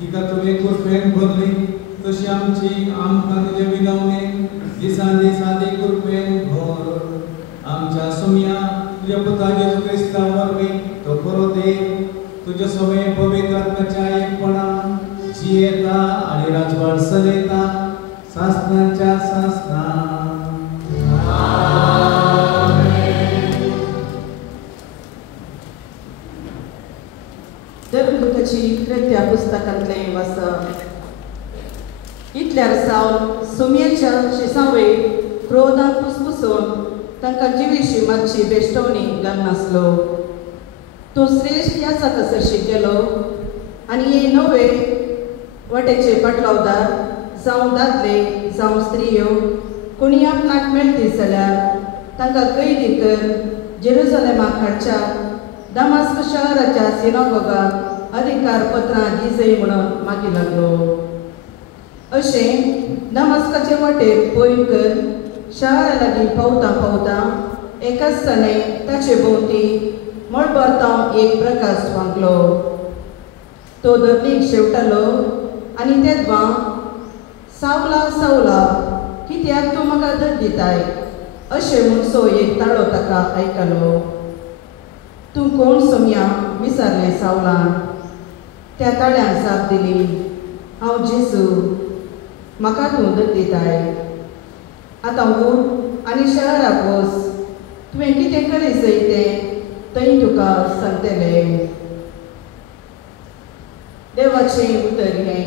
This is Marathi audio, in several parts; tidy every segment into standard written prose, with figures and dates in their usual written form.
तिका तुवें कृपेन भरली तशी आमची आमकां तुजे विनवणे दिसान दिसा ती कृपेन भर तुझ्या सवय पवित्र आत्म्याच्या एकपणा जी येता आणि राजवाड चलयता सासनांच्या सासना देवदूताची कृत्या पुस्तकांतले वाचप. इतल्यार सावन सुमयेच्या शिसावय क्रोधान पुसपुसून तांकां जिवीशी मातशी बेश्टवणी घालनासलो. तूं श्रेश्ठ याचा कसरशी केलो आनी हे नवे वाटेचे पाटलावदार जावं दादले जावं स्त्रियो कोणी आपणाक मेळटी जाल्यार तांकां कैदी कर जेरुसलेमाक हाडच्या दमास्क शहराच्या सिनागोगाक अधिकार पत्रां दिजय म्हणून मागी लागलो. अशें दमास्काचे वाटेर पयर कर शहरा लागीं पावता पावता एकाच सणे ताचे भोंवती मळभरतां एक प्रकाश वांगलो. तो धरणीक शेवटालो आनी तेदवां सावला सावला कित्याक तूं म्हाका धर दिताय अशें म्हणसो एक ताळो ताका आयकलो. तूं कोण सोम्या विचारलें सावलान. त्या ताळ्यान जाप दिली, हांव जेजू, म्हाका तूं धर दिताय. आतां उठ आनी शहराक वच, तुवें कितें करी जाय तें थंय तुका सांगतलें. देवाचें उतर हें.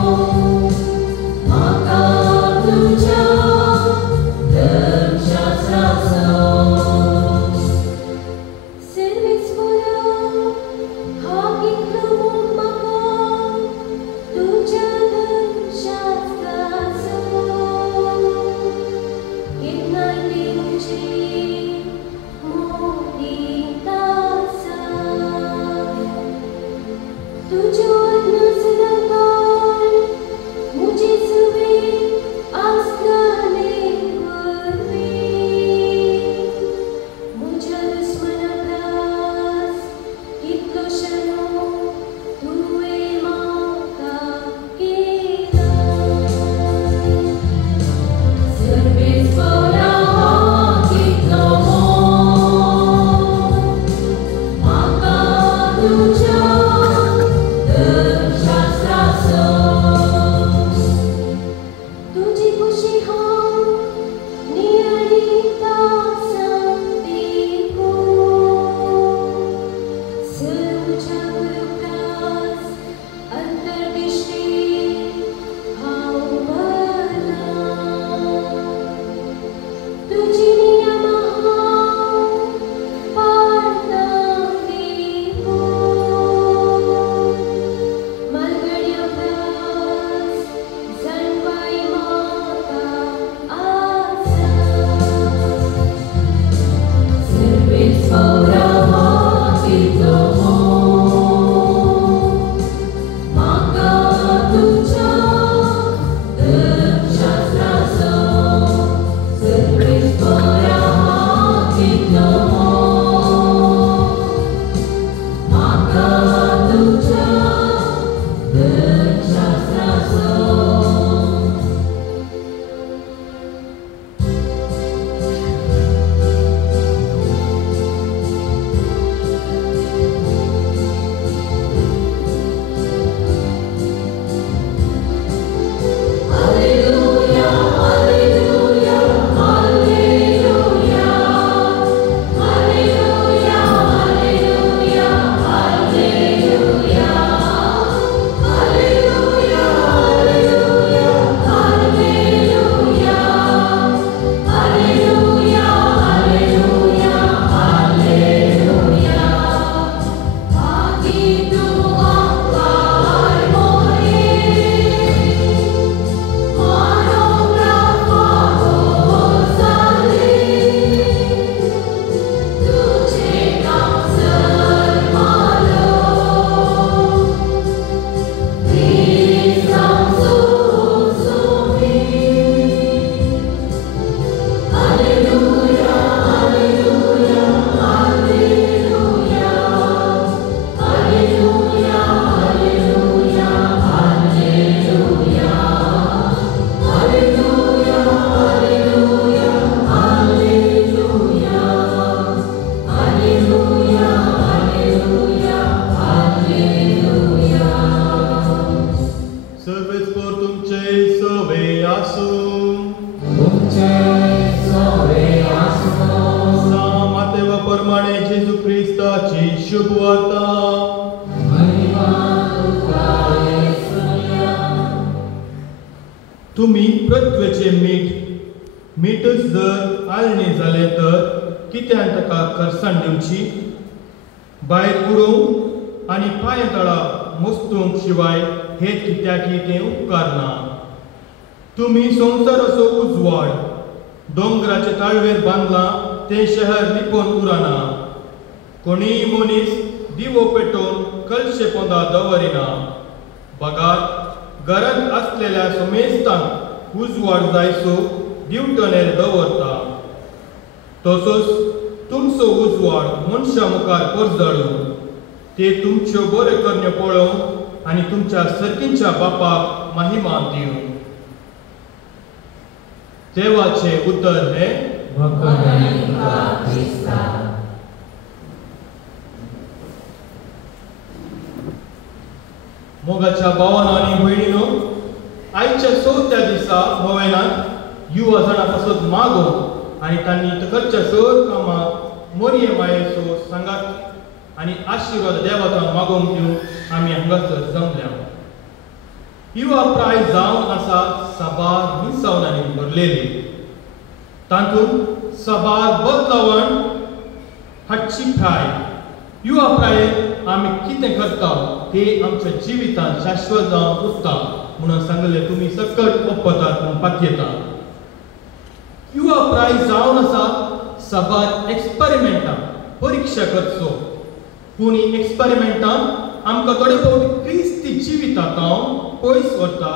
Oh तुमी पृथ्वेचे मीठच जर आळणी जाले तर कित्यान ताका करसाण दिवची? भायर उडोवंक आनी पांयतळा मोस्तूंक शिवाय हे कित्याकी तें उपकार ना. तुमी संवसाराचो उजवाड दोंगराचे ताळवेर बांदला तें शहर लिपोवन उरना. कोणीय मनीस दिवो पेटोवन कलशे पोंदा दवरिना. बगात घरांत आसलेल्या समेस्तांक उजवाड जायसो दिवटणेर दवरता. तसोच तुमचो उजवाड मनशा मुखार परजळून ते तुमच्यो बऱ्यो करण्यो पळोवन आनी तुमच्या सर्तींच्या बापाक महिमा दिवन. देवाचे उतर हे मोगाच्या भावांनो आनी भयणींनो, आयच्या 4थ्या दिसा नोवेनांत युवा जाणां पासत मागो आनी तांणी तकरच्या सर कामां मोरये मायेचो सांगात आनी आशिर्वाद देवाचो मागोवंक दिवंक आमी हांगासर जमल्या. युवा प्राय जावन आसा साबार मिसावनांनी भरलेली. तातूंत साबार बदलावण हाडची प्राय. युवा प्रायेक आमी कितें करता तें आमच्या जिवितांत शाश्वत जावन उरता म्हणून सांगलें तुमी सकट ओपतात म्हूण पातयेता. युवा प्राय जावन आसा साबार एक्सपेरिमेंटां परीक्षा करचो. पूण ही एक्सपेरिमेंटां आमकां थोडे फावटी क्रिस्ती जिवितांत पयस व्हरता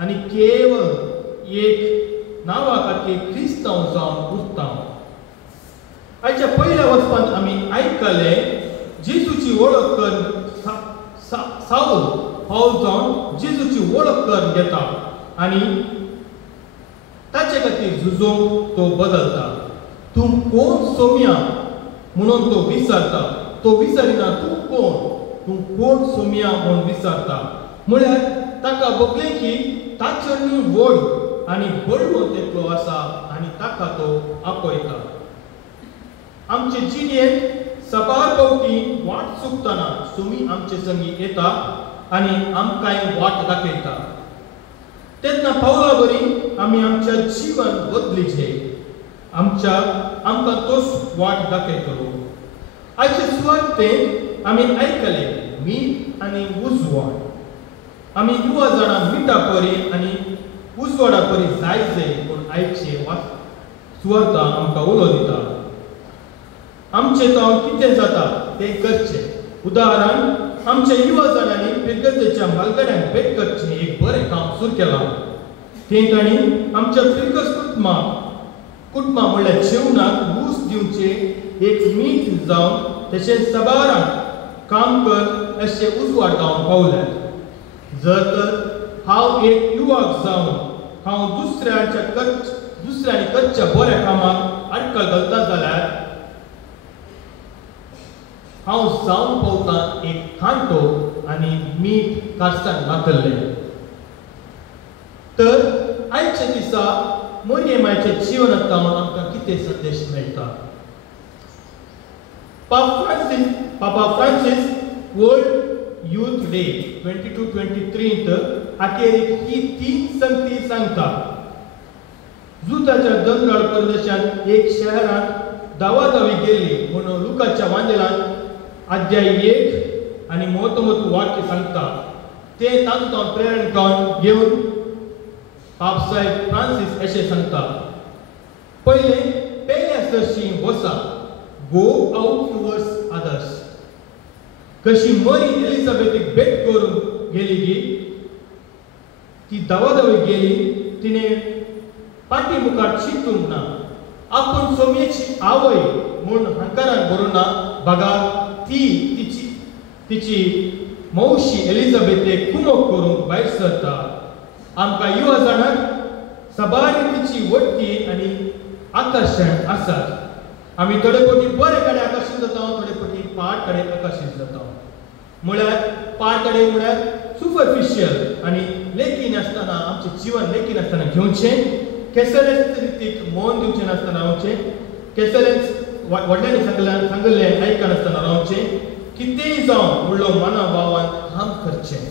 आनी केवळ एक नांवा खातीर क्रिस्तांव जावन उरता. आयच्या पयल्या वचपांत आमी आयकलें जेजूची वळख कर साऊल पावल जावन जेजूची वळख करून घेता आनी ताचे खातीर झुजोवंक तो बदलता. तूं कोण सोम्या म्हणून तो विचारता. तो विचारिना तूं कोण सोम्या म्हणून विचारता. म्हळ्यार ताका बगलें की ताच्यो व्हड आनी बडवो तेकलो आसा आनी ताका तो आपयता. आमचे जिणेंत साबार फावटी वाट चुकतना तुमी आमचे संगी येता आनी आमकांय वाट दाखयता. तेन्ना पावला बरी आमी आमच्या जीवन बदलीचें आमकां तोच वाट दाखयतलो. आयचे सुवातेंत आमी आयकलें मीठ आनी उजवाड. आमी युवा जाणां मिठा परी आनी उजवाडा परी जायचे पूण आयचे सुवार्ता आमकां उलो दिता. आमचे जावन कितें जाता तें करचें. उदाहरण आमच्या युवा जाणांनी पिरगजेच्या मालगड्यांक भेट करचें एक बरें काम सुरू केलां. तें तांणी आमच्या पिरगज कुटुंबा म्हणल्यार जेवणाक रूच दिवचें एक मीठ जावन तशेंच साबाराक काम कर अशें उजवाड जावन पावल्यात. जर तर हांव एक युवक जावन हांव दुसऱ्यांनी करच्या बऱ्या कामाक आडखळ घालता जाल्यार हांव जावन पावता एक खांटो आनी मीठ कारसान घातलें. तर आयच्या दिसा मोरयेमाच्या जिवनांतल्यान आमकां कितें संदेश मेळटा? पापा फ्रांसीस वर्ल्ड यूथ डे 22-23 अखेरीक ही 3 संगती सांगता. जुदाच्या दोंगराळ प्रदेशांत एक शहरांत दावादावी गेली म्हणून लुकाच्या वांजेलांत अध्याय 1 आनी मोठमोठ वाक्य सांगता. ते तातूंत प्रेरण घेवन पापसाहेब फ्रांसीस अशें सांगता. पयल्या सरशी वसा गो आउट टुवर्ड्स अदर्स. कशी मरी एलिझाबेथीक भेट करून गेली की ती दावादावी गेली. तिने पाटी मुखार चिंतूंक ना. आपूण सोम्येची आवय म्हूण हंकारान भरूं ना. बगा ती तिची मौशी एलिझाबेथेक कुमक करूंक भायर सरता. आमकां युवा जाणांक सबारी तिची वट्टी आनी आकर्शण आसात. आमी थोडे फावटी बरे कडेन आकर्शीत जाता, थोडे फावटी पाड कडेन आकर्शीत जाता. म्हळ्यार पाड कडेन म्हळ्यार सुपरफिशियल आनी लेखी नासतना आमचें जीवन लेखी नासतना घेवचें. केसलेंच रितीक मौन दिवचें नासतना रावचें. केसलेंच व्हडल्यांनी सांगलें आयकनासतना रावचें. कितेंय जावन म्हणलो मनोभावान काम करचें.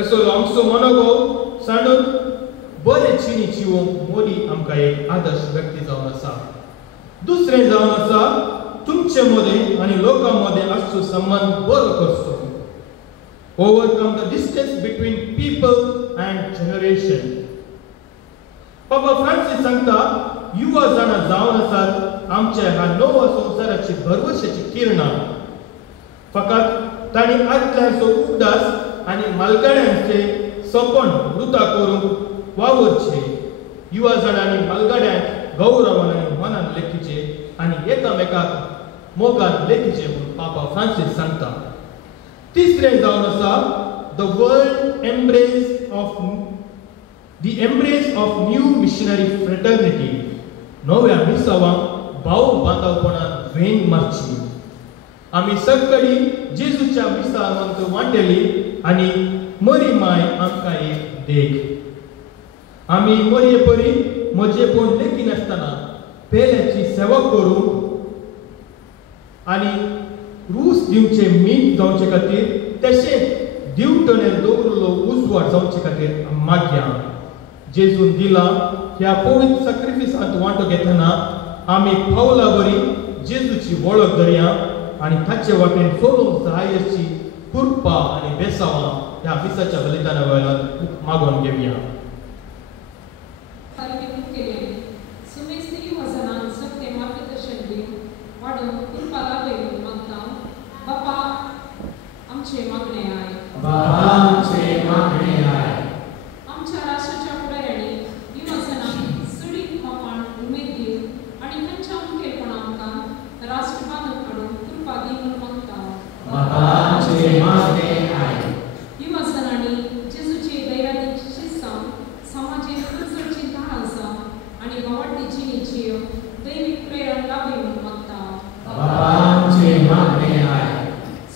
असो आमचो मनोभाव सांडून बरे चिनी जिवोवंक मोरी आमकां एक आदर्श व्यक्ती जावन आसा. दुसरें जावन आसा तुमचे मदें आनी लोकां मदें आसचो संबंध बरो करचो. Overcome the distance between people and generation. Papa Francis सांगता युवा जाणां जावन आसात आमचे ह्या नव्या संवसाराची भरवशाची किरणां. फकत तांणी आदल्यांचो उगडास आनी मालगाड्यांचे सपन वृथा करूंक वावरचे. युवा जाणांनी मालगाड्यांक गौरवान आनी मनान लेखिचे आनी एकामेकाक मोगान लेखिचे म्हूण पापा फ्रांसीस सांगता. तिसरें जावन आसा the world embrace of new missionary fraternity. नव्या मिसावांक भाव बांदवपणान वेंग मारची. आमी सगळी जेजूच्या मिसावांत वांटेली आनी मरी माय आमकां एक देख. आमी मरये परी मजेपण लेखी नासतना पेल्याची सेवा करूंक आनी रूस दिवचे मीठ जावचे खातीर तशेंच दिवटणेर दवरलो उजवाड जावचे खातीर मागया. जेजून दिला ह्या पवित्र सॅक्रिफिसांत वांटो घेतना आमी पावला बरी जेजूची वळख धरया आनी ताचे वाटेन चलोवंक जाय अशी कृपा आनी बेसावां ह्या मिसाच्या बलिदाना वेळार मागून घेवया. आमच्या राष्ट्राच्या फुडाऱ्यांनी युवजनांक सुडीक मोपान उमेद दिवन आनी तांच्या मुखेलपणान आमकां राष्ट्र बांदून हाडून कृपा दी म्हूण मागता. युवजनांनी जेजूचे दैरातीची शिस्सां समाजीक चडची धाड आसा आनी वावडटी जिणी जियो दैवीक प्रेरण लावी म्हूण मागता.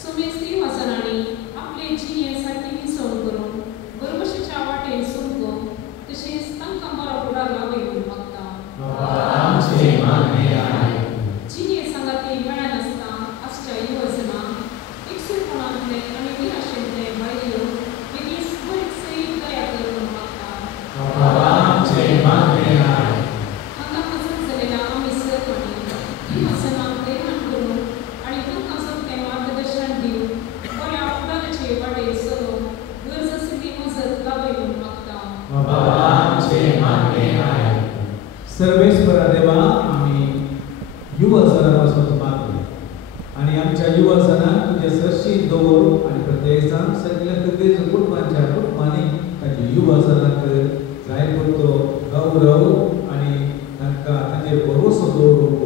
सुमेस्ती युवजनांनी आपले जिणे सारकी विसवण करून बरोबशीच्या वाटेन सुमको तशेंच तांकां बरो फुडार लावी म्हूण मागता. जिणे सांगाती मेळ्या नासता आसच्या युवजनांक एकसुरपणांतले आनी निराशेंतले भायर येवन वेगळीच बरी सैर तयार कर म्हूण मागता. हांगा पसंत जालेल्या आमी सर्वांनी युवजनांक दैवान करून आनी तांकां सगळें मार्गदर्शन दिवन बऱ्या फुडाराचे वाटेर चलोवंक गरज आशिल्ली मजत लावी म्हूण मागता. सर्वेश्वरा देवा आमी युवजनां पासून मागले आनी आमच्या युवजनांक तुजे सरशीत दवर आनी प्रत्येक जाण सगळ्या तुगेच्या कुटुंबाच्या कुटुंबांनी ताचे युवजनांक जाय पडतो गौरव आनी तांकां ताचेर भरोसो दवरूंक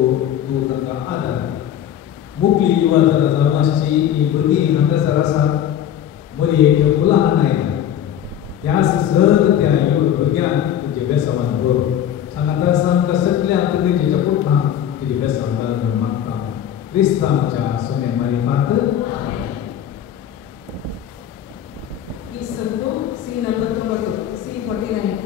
तूं तांकां आदार दी. मुखली युवजनां जावन आसची ही भुरगीं हांगासर आसात मरयेक फुलां आनायला त्याच सर त्या भुरग्यांक तुजे बेसावान दवर. सांगाता आमकां सगळ्या तुगेच्या कुटुंबांक तुजे बेसावान घाल मागता. क्रिस्तांवाच्या सोन्या मारिफात. ಈ ಸಂತು C49 C49.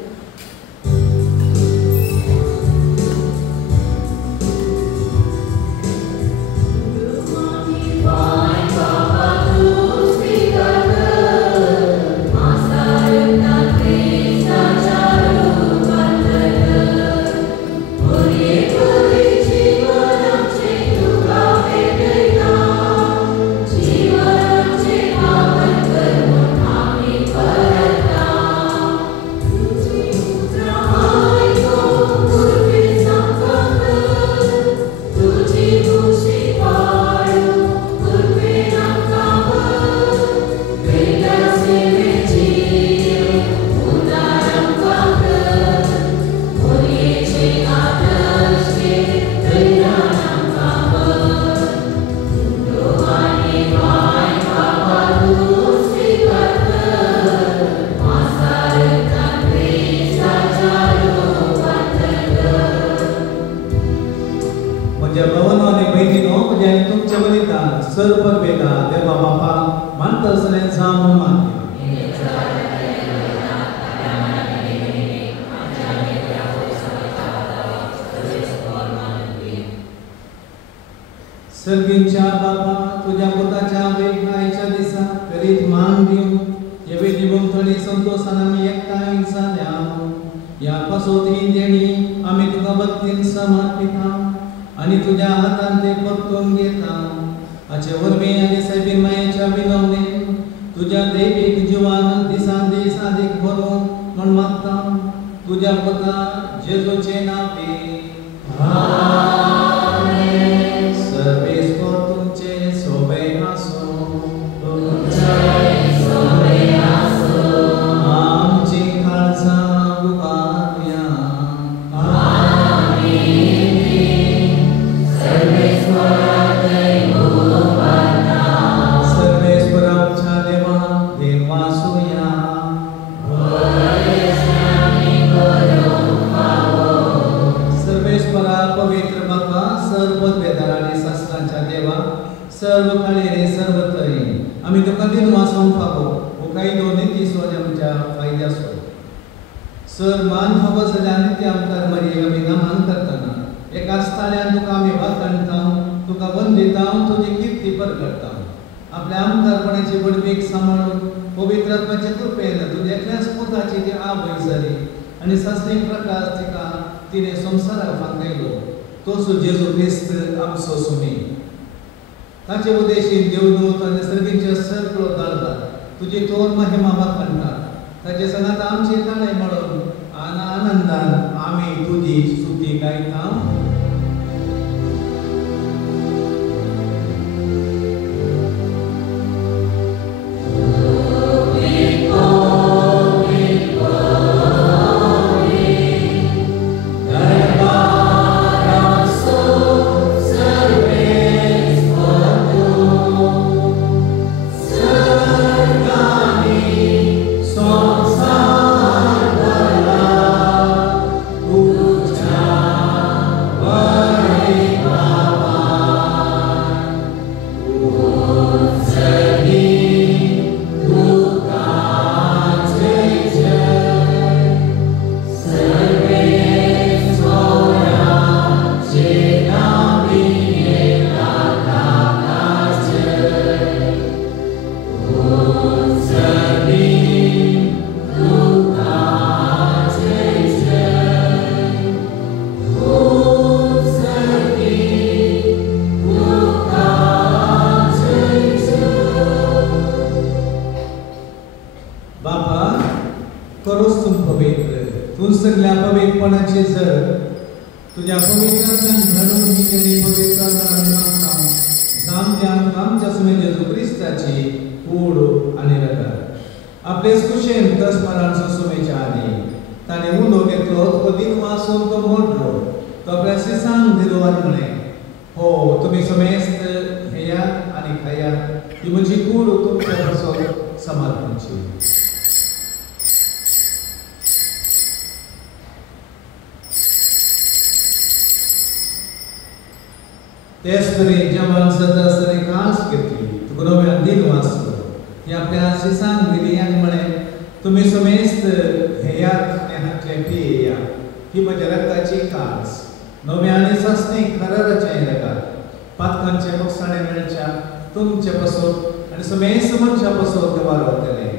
सर्गींच्या बापा तुझ्या पुताच्या वेगळायच्या दिसा करीत मान दिवन हे वेदी भोवतणी संतोषान आमी एकठांय जाल्या या पासोती देणी आम्ही तुका भक्तीन समर्पिता आणि तुझ्या हातान ते परतून घेता. हाचे वरवीं आनी सायबीन मायेच्या विनवणेन तुझ्या दैवीक जिवान दिसान दीस अधिक भरूं म्हण मागता. तुझ्या पुता जेजूचे नावे. आमेन. सर्वेस्वर तुमचे सोबे आसो. आमची खालसा उबारया. सर्वेस्वर आमच्या देवा देव वासूया. सर्वेश्वरा पवित्र बापा सर्व वेदार आणि शास्त्रांच्या देवा सर्व खाली रे सर्व तरी आम्ही तुका दिन वाचून पावो हो काही दोन्ही दिस आमच्या फायद्याचो. सर मान हवं जाल्यार नित्य आमकां मरी आमी नमन करतना एका स्थानार तुका आमी वाखणता तुका वंदिता तुजी कीर्ती परगटता. आपल्या आमदारपणाची बडवीक सांबाळून पवित्र आत्म्याचे कृपेन तुझ्या एकल्याच पुताची जी आवय जाली आणि सासणी प्रकाश तिका तिने संसाराक फांकयलो तो जेजू ख्रिस्त आमचो सुमी. ताचे उद्देशीन देवदूत आनी सर्गींचे सगळो दळटात तुजी तोर महिमा वाखणटात. ताचे संगात आमचे ताळे म्हणून आनंदान आमी तुजी स्तुती गायता. तुझ्या पवित्रांतल्यान घडून दिलेली पवित्रता आमी मागता. जामत्यान आमच्या समय जेजू क्रिस्ताची कूड आनी रगत आपले कुशेन तस्मरांचो सुमेच्या आदी ताणें उलो घेतलो तो दिन वाचून तो मोडलो तो आपल्या शिसांक दिलो आनी म्हळें हो तुमी समेस्त हेयात आनी खायात ही म्हजी कूड तुमच्या पासो समर्पणची. तेच तरेन जेवण जाता आसतना कास घेतली तुका नव्यान दिन वाचलो ही आपल्या शिसांक दिली आनी म्हळें तुमी समेस्त हेयात आनी हातले पियेया ही म्हज्या रगताची कास नव्या आनी सासणीक खराराचें रगत पातकांचे मोगसाणे मेळच्या तुमचे पासून आनी समेस्त मनशा पासून ते वाडवतले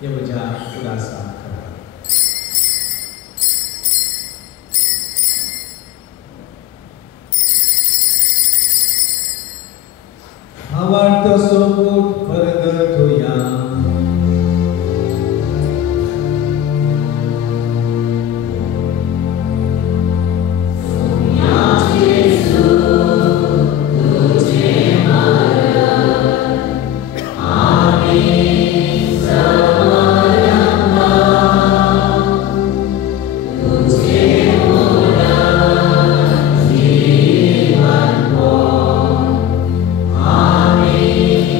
हे म्हज्या उदासाक. Avarto soput परगटुया. Amen.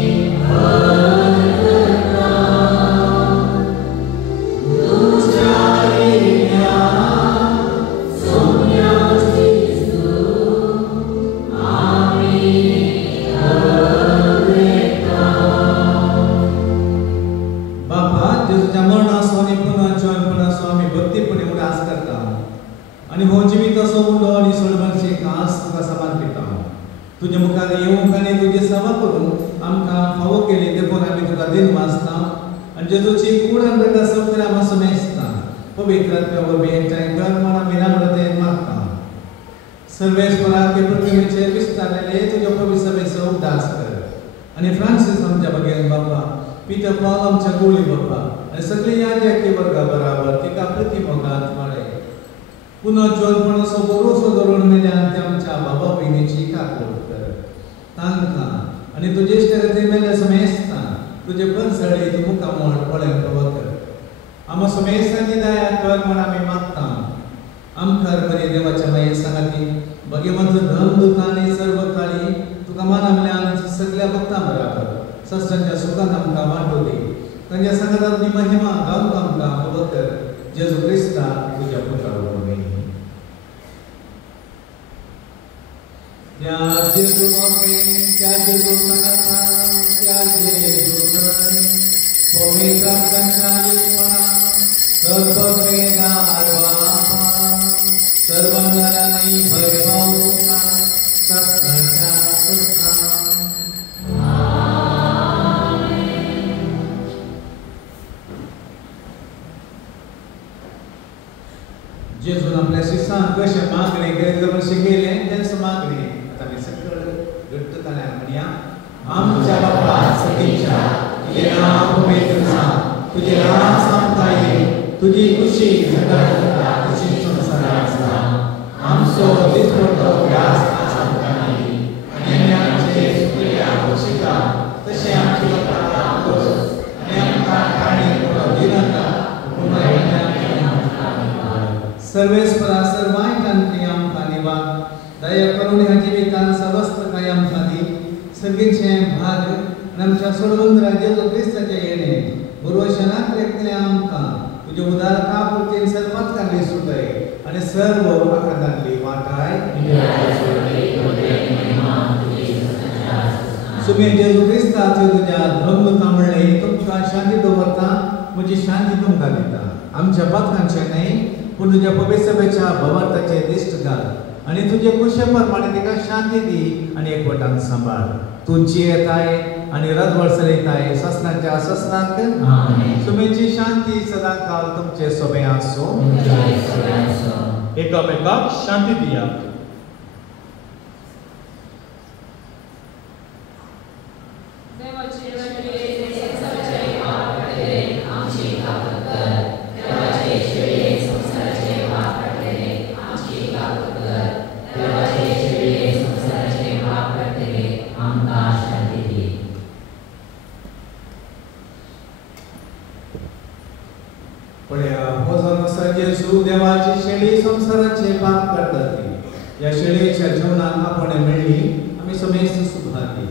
आमचे पृथ्वीचे विस्तारलेले तुझ्या पवित्र सभेचो उदास कर आणि फ्रांसिस आमच्या बघेन बाप्पा पीटर पॉल आमच्या गोळी बाप्पा आणि सगळे याद्याचे वर्गा बराबर तिका प्रतिमोगात वाडे पुन्हा जोडपण असो भरोसो धरून मेल्यान ते आमच्या बाबा बहिणीची काकूळ कर तांकां आणि तुझे इश्टगती मेल्या समेस्ता तुझे बनसळे तू मुखामोड पळेन प्रभू कर आम समेस्तांची दया कर म्हण आमी मागता आमकां बरे देवाच्या माये सांगाती भगवंत धन दुखाने सर्व काळी तुका मानवल्यान सगळ्या भक्तां बराबर सस्तांच्या सुखान आमकां वांटो दे तांच्या संगतांतली महिमा गावंक आमकां प्रभू कर जेजू क्रिस्ता तुझ्या पुत्रा वरवीं त्या जेजू वरवीं त्या जेजू संगतान त्या जेजू वरवीं पवित्र आत्म्याच्या एकपणान सर्व वेदार बापा सर्वांगांनी भरभाव तुका सस्तांच्या सुखान जेजून आपल्या शिष्यांक कशें मागणे करीत शिकयलें तेच मागणे आतां आमी सगळे घट्ट ताल्यार म्हणया आमच्या बापा सतीच्या तुझे नाम पवित्र जावं तुझे राज आमकां ये तुझी खुशी जगात जाता तशी संवसारांत जावं आमचो दिसपट्टो व्यास आमकां दी आनी आमचे सुखिया शिका तशें आमची बापां कर आनी आमकां काणी दिनाका सर्वेश्वरा सर्वांकांनी आमकां निवाड दया करून ह्या जिवितान समस्त काय आमकां दी सगळीचे भाग आनी आमच्या सोडवून जेजू क्रिस्ताचे येणे गुरुशनाक लेखले आमकां तुझे उदार कापुरतेन सर्वात कांगली सुटय आनी सर्व आकांतांतली वाटाय सुमे जेजू क्रिस्ताचे तुझ्या धर्मता म्हणले तुमकां शांती दवरता म्हजी शांती तुमकां दिता आमच्या पातकांचे न्हय पूण तुझ्या पवित्र सभेच्या भवार्थाचे दिश्ट घाल आनी तुझे कुशे प्रमाणे तिका शांती दी आनी एकवटान सांबाळ तुमची येताय आनी रजवळ चलयताय ससनाच्या ससनाक सुमेची शांती सदां काल तुमचे सोबे आसो एकामेकाक शांती दिया देवाची शेळी संसाराचे पाप करतात या शेळीच्या जीवनात आपण मिळली आम्ही समेस्त सुभागी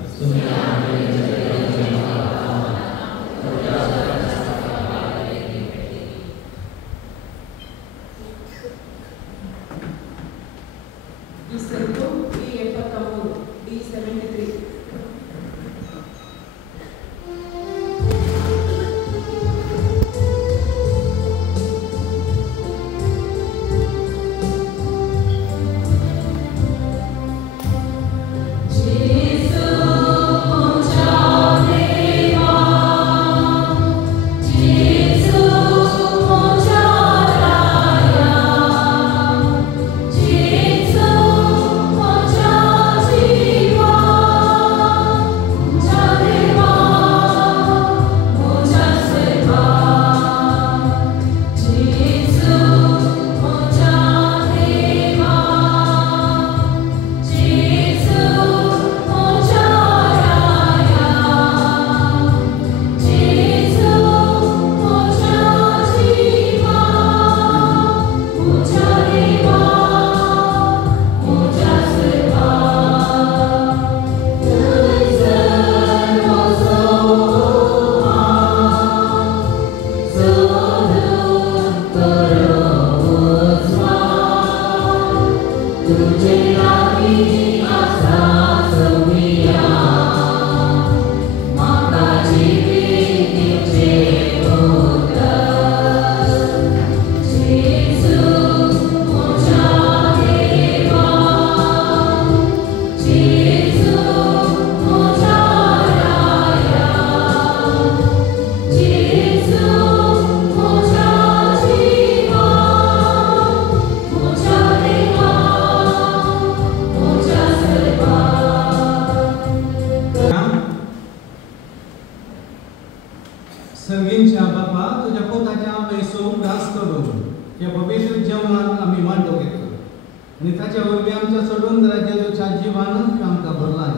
आनी ताच्या वरवीं आमच्या सोडून राज्याच्या जिवानच आमकां भरला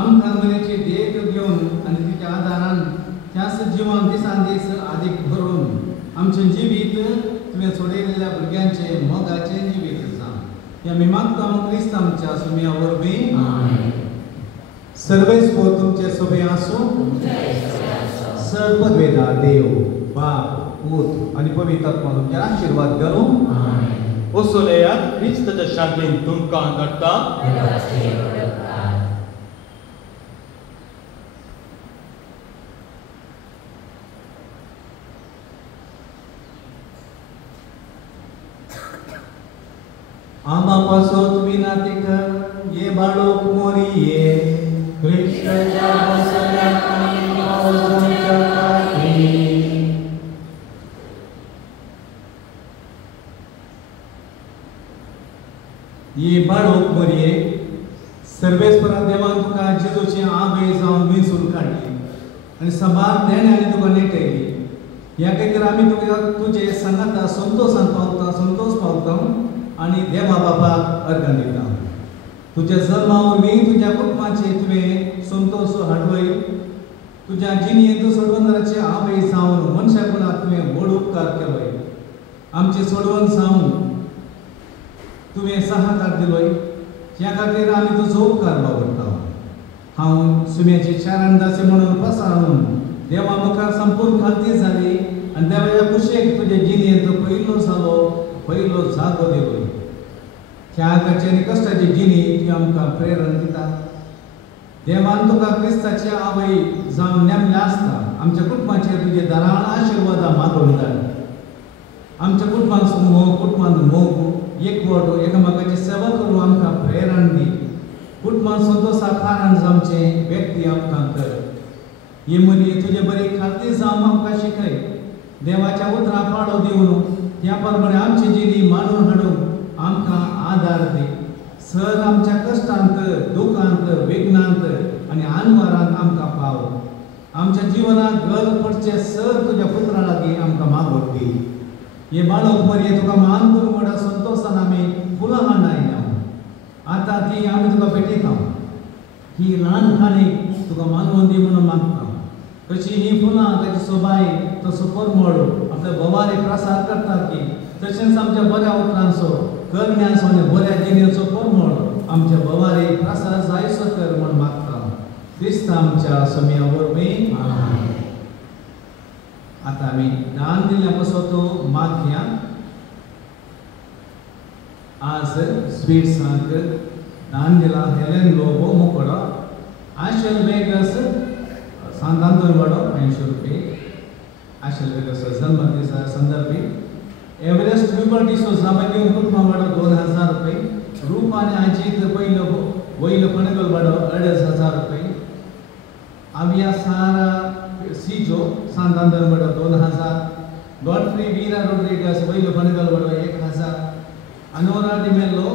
आमकां मनाची देख घेवन आनी तिच्या आदारान त्याच जिवान दिसान दीस आदीक भरून आमचें जिवीत तुवें सोडयलेल्या भुरग्यांचे मोगाचें जिवीत जावं या मी मागता क्रिस्त आमच्या सुम्या वरवीं सर्वेस्व तुमचे सोबे आसूं सर्ववेदा देव बाप पूत आनी पवित्र आत्मा तुमचे आशीर्वाद घालूं ओसोलेयात क्रिस्ताच्या शांतीन तुमकां धाडटा आमा पासो तुम्ही नातेकर ये बाळोक मोरी ये कृष्णाच्या वसल्याखाली पावसाच्या काठी ये बाळोक मोरी ये सर्वेस्परा देवान तुका जेजूची आंबे जावन विंचून काडली आनी सबार देण्यानी तुका नेटयली ह्या खातीर आमी तुका तुजे सांगाता संतोष पावता आनी देवा बापाक अर्घन दिता तुज्या जल्मा वरवीं तुज्या कुटुंबाचे तुवें संतोष हाडवय तुज्या जिणेंत सोडवंदाचे आंबे जावन मनशाकुलाक तुवें व्हड उपकार केलोय आमचे सोडवण जावन तुवें सहकार दिलोय ह्या खातीर आमी तुजो उपकार वावरता हांव सुम्याचे चारान दासे म्हणून पसारून देवा मुखार संपूर्ण खालती जाली आनी देवाच्या कुशेक तुजे जिणेंत पयलो जागो दिलोय त्यागाची आनी कश्टाची जिणी ती आमकां प्रेरण दिता देवान तुका क्रिस्ताची आवय जावन नेमले आसता आमच्या कुटुंबाचेर तुजे दाराळ आशिर्वादां मागून धाड आमच्या कुटुंबांत मोग एकवट एकामेकाची सेवा करूं आमकां प्रेरण दी कुटुंबांत संतोषाक कारण जावचें व्यक्ती आमकां कर हे मदीं तुजे बरी खात्री जावंक आमकां शिकय देवाच्या उतरां पाळो दिवन ह्या प्रमाणे आमची जिणी मांडून हाडूंक आमकां आदार दी सर आमच्या कश्टांत दुखांत विघ्नांत आनी आनवारांत आमकां पाव आमच्या जिवनाक गल पडचे सर तुज्या पुत्रा लागीं आमकां मागोर दी हे बाळक मरी तुका मान करूं म्हणटा संतोशान आमी फुलां हाडनाय आतां ती आमी तुका भेटयता ही ल्हानखानीक तुका मानवून दी म्हणून मागता कशी ही फुलां ताची सोबाय तसो परमळ आपल्या बोवारे प्रसार करता की तशेंच आमच्या बऱ्या उतरांचो करण्याचो आनी बऱ्या जिणेचो परमळ आमच्या बोवारे प्रसार जायसो कर म्हूण मागता क्रिस्त आमच्या समेया वरवीं आतां आमी दान दिल्ल्या पासो तो माग घेया आज स्वीट्सांक दान दिला हेलेन लोबो मुकडो आशल बेगस सांतांतोर वाडो 80 रुपये आशल बेगस जन्मदिसा संदर्भी एव्हरेस्ट लिबर्टी सोसायटी कुटुंबा वाडो 2000 रुपये रूप आनी आजीत वयलो पणगल वाडो 2500 रुपये आविया सारा सीजो सांतांतोर वाडो 2000 गॉडफ्री वीरा रोड्रिगस वयलो पणगल वाडो 1000 अनोरा डिमेलो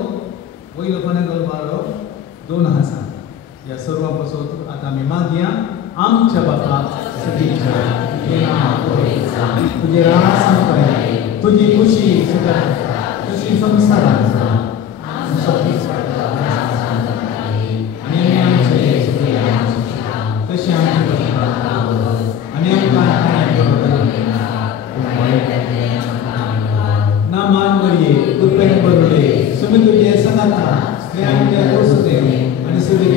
वयलो पणगल वाडो 2000 या सर्व पासून आता आमी मागया आमच्या बापा सगळीच्या तुझे रास संपय तुझी खुशी तुझी संसारात आणि आमचे कशी आमची आणि ना मान बरिये दुर्बेन बरुले सुमी तुझे सनाता स्त्रियांच्या दोसते आणि सुरे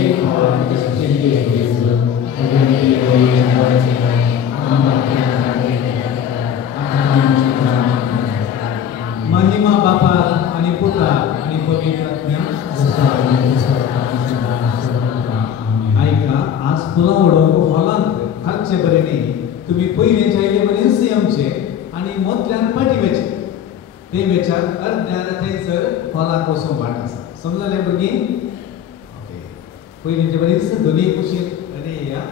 महिमा बापा आणि पुत्रा आणि पवित्र ऐका आज फुलां उडोवंक हॉलांत खालचे बरे न्ही तुम्ही पयलींचे आयले बरे आमचे आणि मोतल्यान पाठीवेचे ते वेचार अर्ध्यार थंयसर हॉलाक वचूंक वाट आसा समजलें भुरगीं ओके पयलींचे बरे दोनी कुशीक आनी या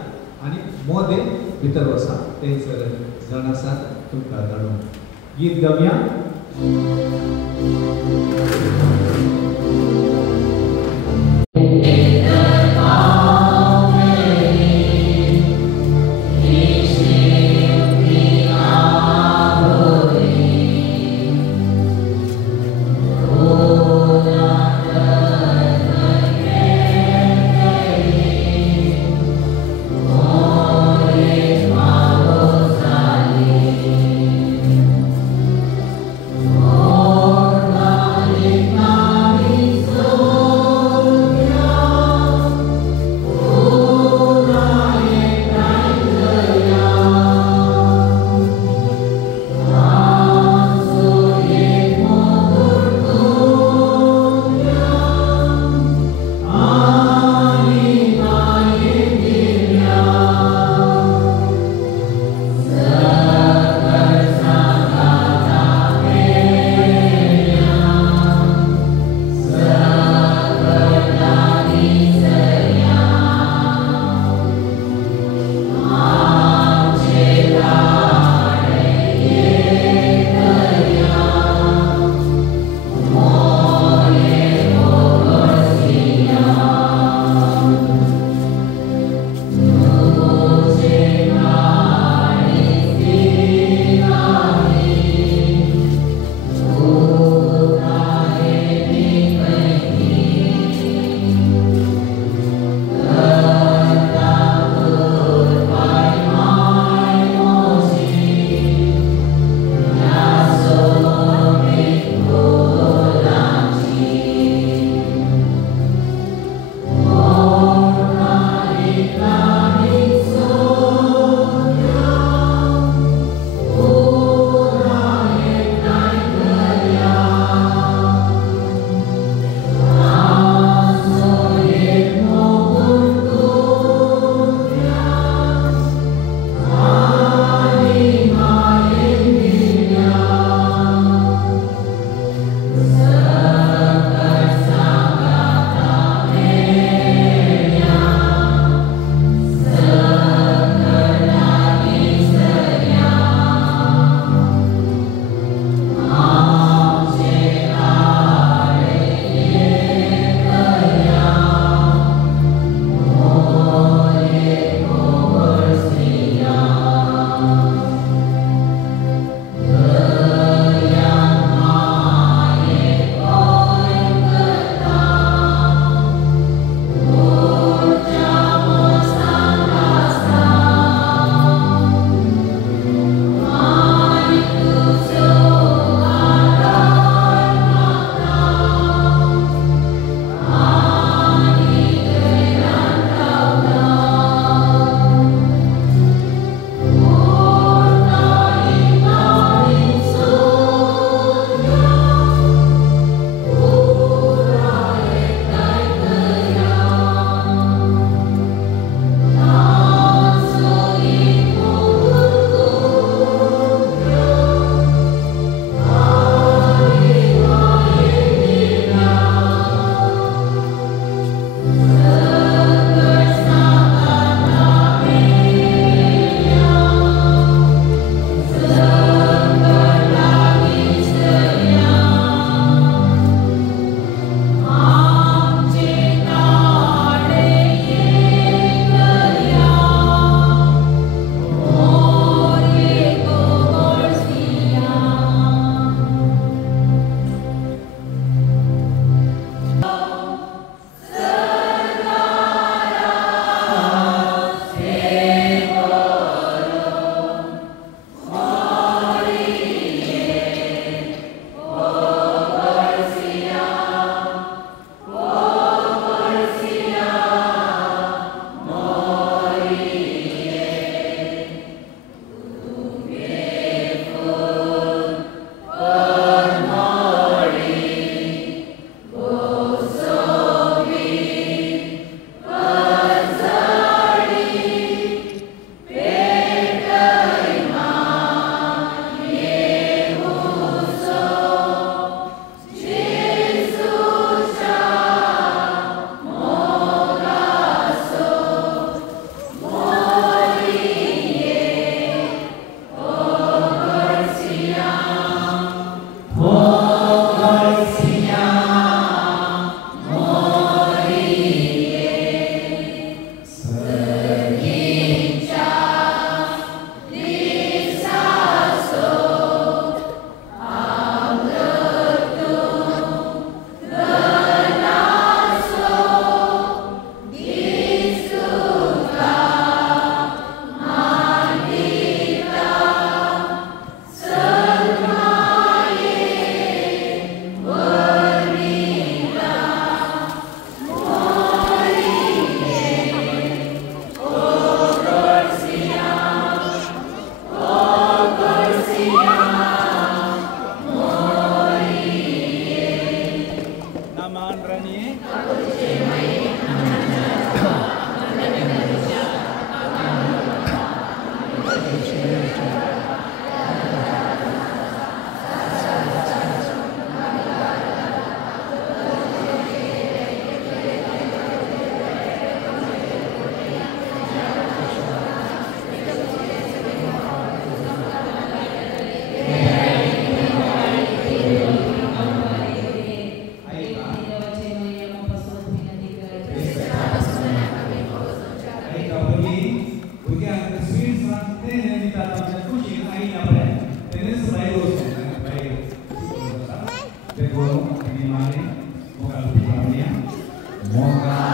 आनी मोदे भितर वसा थंयसर जण आसात तुमकां धाडून गीत गावया Oh मोगा